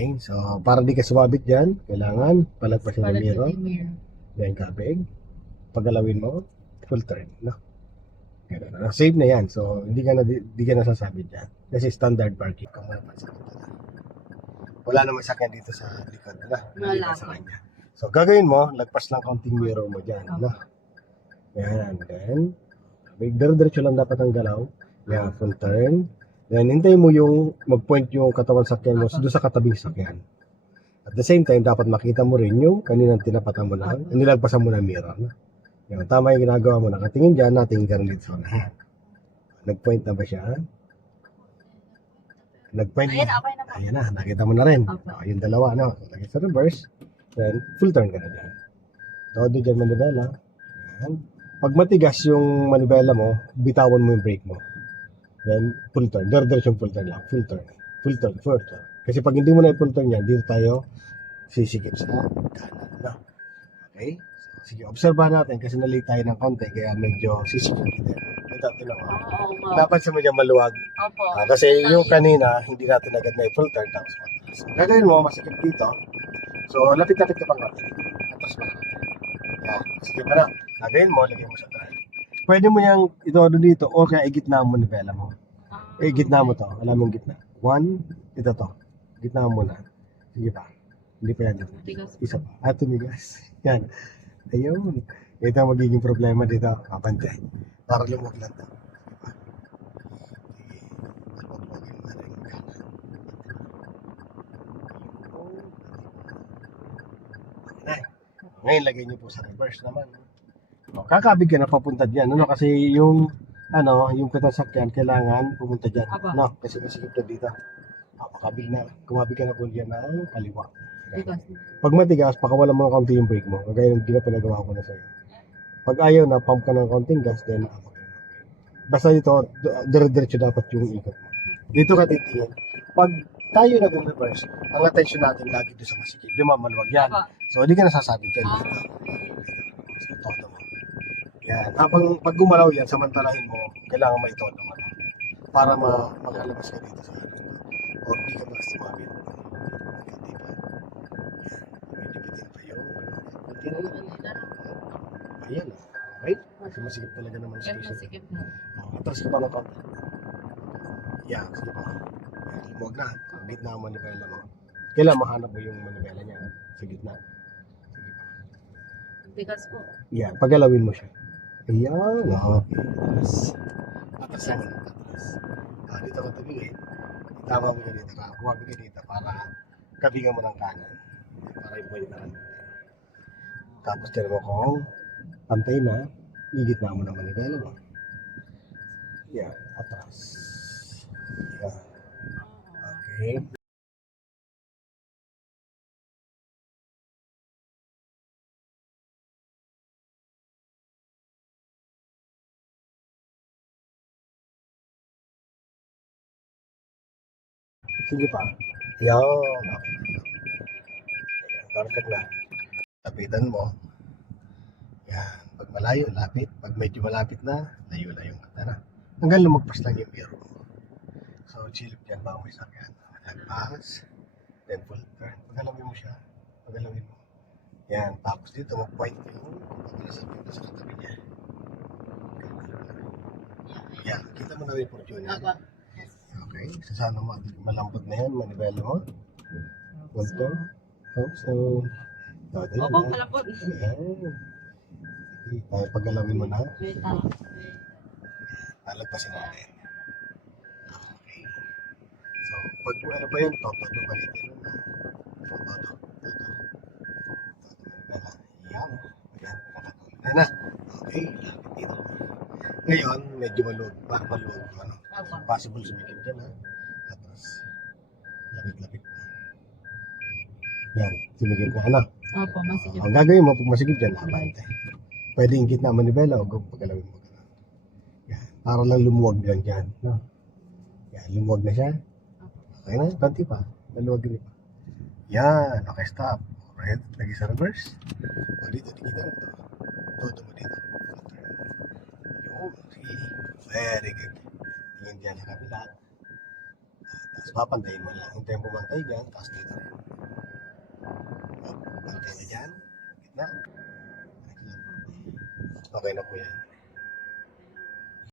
Okay, so para di ka sumabit dyan, kailangan palagpasin ng mirror. Yan kabig. Pagalawin mo, full turn. No? Ganun, no? Save na yan. So, hindi ka nasasabit dyan. Kasi standard parking. Kung wala pa sa kanya. Wala namang sakyan dito sa likod. Wala sa kanya. So, gagawin mo, lagpas lang kaunting mirror mo dyan. No? Yan. Then, diretso lang dapat ang galaw. Yan, full turn. Then, hintay mo yung mag-point yung katawan sakyan mo doon sa katabing sakyan. At the same time, dapat makita mo rin yung kaninang tinapatan mo na, nilagpasan mo na mirror. No? Yan, tama yung ginagawa mo. Nakatingin dyan, natingin ka rin dito sa unahan. Nag-point na ba siya? Nag-point na. Ayan na, nakita mo na rin. Yung dalawa, no? Lagi sa reverse. Then, full turn ka na dyan. Todo dyan manibela. Ayan. Pag matigas yung manibela mo, bitawan mo yung brake mo. Then, full turn. Diretso full turn lang. Full turn. Full turn. Full turn. Kasi pag hindi mo na i-full turn yan, dito tayo sisikip sa kanan. No? Okay? So, sige, obserbahan natin kasi nalate tayo ng konti kaya medyo sisikip kita. Ito lang. Napansin mo dyan maluwag. Kasi yung kanina, hindi natin agad na i-full turn. Tapos matras. Gagawin mo, masikip dito. So, lapit-lapit ka pang konti. Atras mo na konti. Yan. Masikip pa na. Gagawin mo, lagyan mo sa drive. Pwede mo yung ito dito o kaya igitna mo manibela mo. Gitna mo to. Alam mo yung gitna. One, ito to. Gitna mo muna. Sige pa. Hindi pa yan. Isa pa. Tumigas. Yan. Ayun. Ito ang magiging problema dito. Kapante. Para lumog lang to. Ngayon, lagay niyo po sa reverse naman. O, kakabig ka na papunta dyan. Ano? Kasi yung yung katasakyan, kailangan pumunta dyan. No? Kasi masikip na dito. Makabig na. Kumabig ka na po dyan ng kaliwa. Pag matigas, pakawalan mo ng kaunti yung brake mo. Kagaya yung pinagawa ko na sa'yo. Pag ayaw na, pump ka ng kaunting gas, then basta dito, dire-diretso dapat yung ikot mo. Dito ka titingin. Pag tayo nag-reverse, ang attention natin lagi doon sa masikip. Di maluwag yan. So, hindi ka nasasabit yan dito. So, todo mo. Yan. Pag gumalaw yan, samantalahin mo, kailangan may todo mo. Para makalabas ka dito sa harap. O hindi ka basta sumabit. Hindi pa. Yan. Pa yung ayan. Okay? Kasi masikip talaga naman sa station. Atras ka pa ng konti. Yan. Sige pa. Huwag na. Ang gitna ang manibela mo. Kailangan mahanap mo yung manibela niya. Sa gitna. Sige pa. Bigas po. Yan. Pagalawin mo siya. Ayan. Okay. Atras naman. Atras. Dito ka tabingin. Tama mo ka dito. Kumabi ka dito para kabigan mo ng kanan. Para i-point na lang. Tapos tira mo kung pantay na, igitna mo ng manibela mo. Yan. Atras. Yan. Okay. Sige pa. Yan. Okay. Perfect na. Lapitan mo. Yan. Pag malayo, lapit. Pag medyo malapit na, layo-layo ka. Tara. Hanggang lumagpas lang yung mirror mo. So, chill dyan ba may sakyan. Lagpas. Then full turn. Pagalawin mo siya. Pagalawin mo. Yan. Tapos dito, mag-point yung pagkalasapin ko sa katabi niya. Yan. Kita mo na rin yung fortune. Okay. Sasano mo. Malambot na yan. Manibela mo. Punto. So, Opo, pala po. Paggalawin mo na. Wait. Alagpasin natin. Okay. So, pag ano ba yun? Todo balitin mo na. Todo. Yan. Yan. Nakatuloy na. Okay. Lapit dito. Ngayon, medyo maluwag. Maluwag. Ano? Possible sumikip dyan ha. Tapos, lapit-lapit na. Yan. Sumikip na. Ano? Opo, masikip. Ang gagawin mo, pag masikip dyan, abante. Pwede yung gitna manibela o paggalawin mo. Yan. Para lang lumuwag lang dyan. No? Yan. Lumuwag na siya. Okay na. Kanti pa. Maluwag rin pa. Yan. Okay, stop. Alright. Lagi sa reverse. O dito, dikita mo to. Todo mo dito. Yun. Sige. Very good. Tingin dyan sa kabila. Tapos papantayin mo lang. Hintayin pumantay dyan. Tapos dito rin. Konti na dyan. Gitna. Okay na po yan.